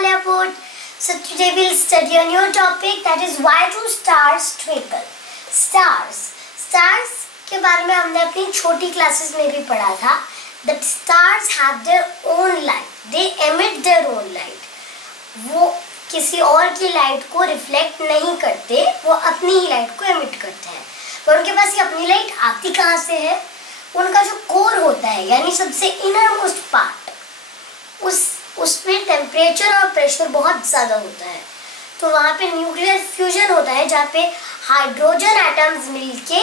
Aliya Gupta. So today we'll study a new topic, that is why do stars twinkle. Stars के बारे में हमने अपनी छोटी क्लासेस में भी पढ़ा था. That stars have their own light. They emit their own light. वो किसी और की लाइट को रिफ्लेक्ट नहीं करते, वो अपनी ही लाइट को एमिट करते हैं. पर उनके पास ये अपनी लाइट आती कहाँ से है? उनका जो कोर होता है, यानी सबसे इनर मोस्ट पार्ट, उसमें टेम्परेचर और प्रेशर बहुत ज़्यादा होता है. तो वहाँ पे न्यूक्लियर फ्यूजन होता है, जहाँ पे हाइड्रोजन एटम्स मिलके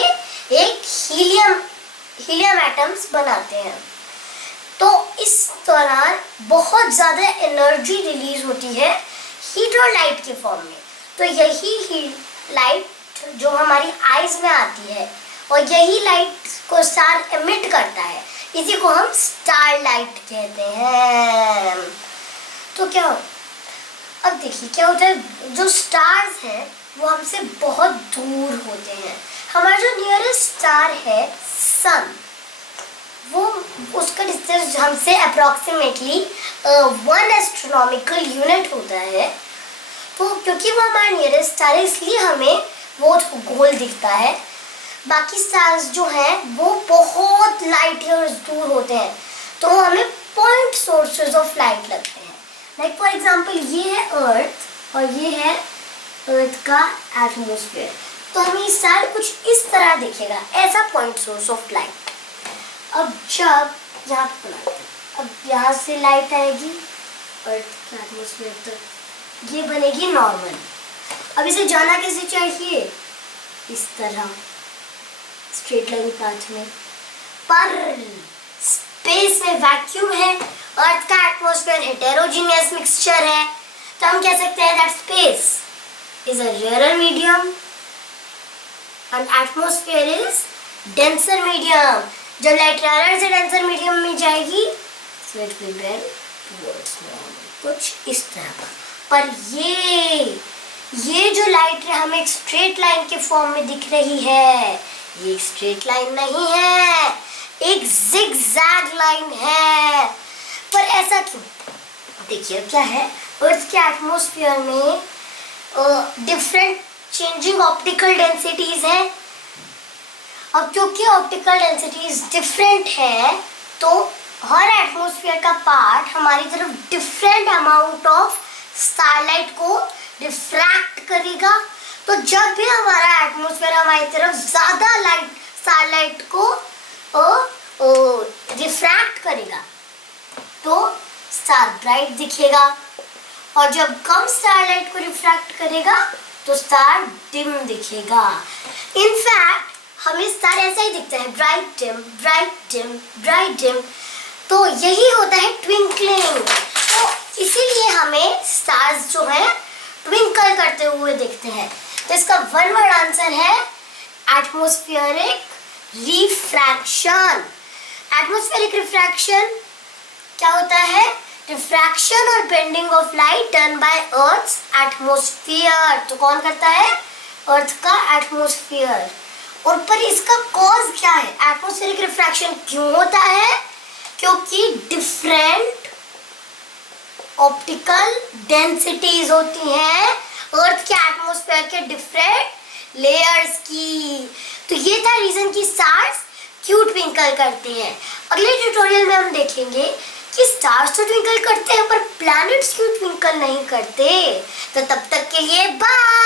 एक हीलियम एटम्स बनाते हैं. तो इस दौरान बहुत ज़्यादा एनर्जी रिलीज होती है हीट और लाइट के फॉर्म में. तो यही लाइट जो हमारी आईज में आती है और यही लाइट को स्टार एमिट करता है, इसी को हम स्टार लाइट कहते हैं. तो क्या अब देखिए क्या होता है, जो स्टार्स हैं वो हमसे बहुत दूर होते हैं. हमारा जो नियरेस्ट स्टार है सन, वो उसका डिस्टेंस हमसे अप्रॉक्सीमेटली 1 एस्ट्रोनॉमिकल यूनिट होता है. तो क्योंकि वो हमारा नियरेस्ट स्टार है, इसलिए हमें वो गोल दिखता है. बाकी स्टार्स जो हैं वो बहुत लाइट ईयर्स दूर होते हैं, तो हमें पॉइंट सोर्सेज ऑफ लाइट लगते हैं. लाइक फॉर एग्जांपल ये है अर्थ और ये है अर्थ का एटमॉस्फेयर. तो हमें स्टार कुछ इस तरह दिखेगा, ऐसा पॉइंट सोर्स ऑफ लाइट. अब जब यहाँ पर बनाते हैं, अब यहाँ से लाइट आएगी अर्थ के एटमॉस्फेयर तक, ये बनेगी नॉर्मल. अब इसे जाना कैसे चाहिए? इस तरह स्ट्रेट लाइन पाथ में. पर स्पेस में वैक्यूम है, अर्थ का एटमॉस्फेयर हेटेरोजीनियस मिक्सचर है, तो हम कह सकते हैं that space is a rare medium and atmosphere is denser medium. जब लाइट रेयर से डेंसर मीडियम में जाएगी, so it will bend towards normal, कुछ इस तरह का. पर ये जो लाइट है हमें एक स्ट्रेट लाइन के फॉर्म में दिख रही है, ये एक स्ट्रेट लाइन नहीं है, एक जिगजैग लाइन है. पर ऐसा क्यों? देखिए क्या है, अर्थ के एटमॉस्फेयर में डिफरेंट चेंजिंग ऑप्टिकल डेंसिटीज हैं. अब क्योंकि ऑप्टिकल डेंसिटीज डिफरेंट है, तो हर एटमॉस्फेयर का पार्ट हमारी तरफ डिफरेंट अमाउंट ऑफ स्टारलाइट को रिफ्रैक्ट करेगा. तो जब भी हमारा एटमॉस्फेयर हमारी तरफ ज़्यादा लाइट स्टारलाइट को रिफ्रैक्ट करेगा, तो स्टार ब्राइट दिखेगा. और जब कम स्टारलाइट को रिफ्रैक्ट करेगा तो स्टार डिम दिखेगा. इनफैक्ट हमें स्टार ऐसा ही दिखता है, bright dim bright dim bright dim. तो यही होता है ट्विंकलिंग. तो इसीलिए हमें स्टार्स जो है ट्विंकल करते हुए दिखते हैं. तो इसका वन वर्ड आंसर है एटमॉस्फेरिक रिफ्रैक्शन. एटमॉस्फेरिक रिफ्रैक्शन क्या होता है? रिफ्रैक्शन और bending of light done by earth's atmosphere. तो कौन करता है? अर्थ का एटमॉस्फेयर. और पर इसका कॉज क्या है? एटमॉस्फेरिक रिफ्रैक्शन क्यों होता है? क्योंकि डिफरेंट ऑप्टिकल डेंसिटीज होती हैं अर्थ के एटमॉस्फेयर के डिफरेंट लेयर्स की. तो ये था रीजन कि स्टार्स क्यों ट्विंकल करते हैं. अगले ट्यूटोरियल में हम देखेंगे कि स्टार्स तो ट्विंकल करते हैं, पर प्लैनेट्स क्यों ट्विंकल नहीं करते. तो तब तक के लिए बाय.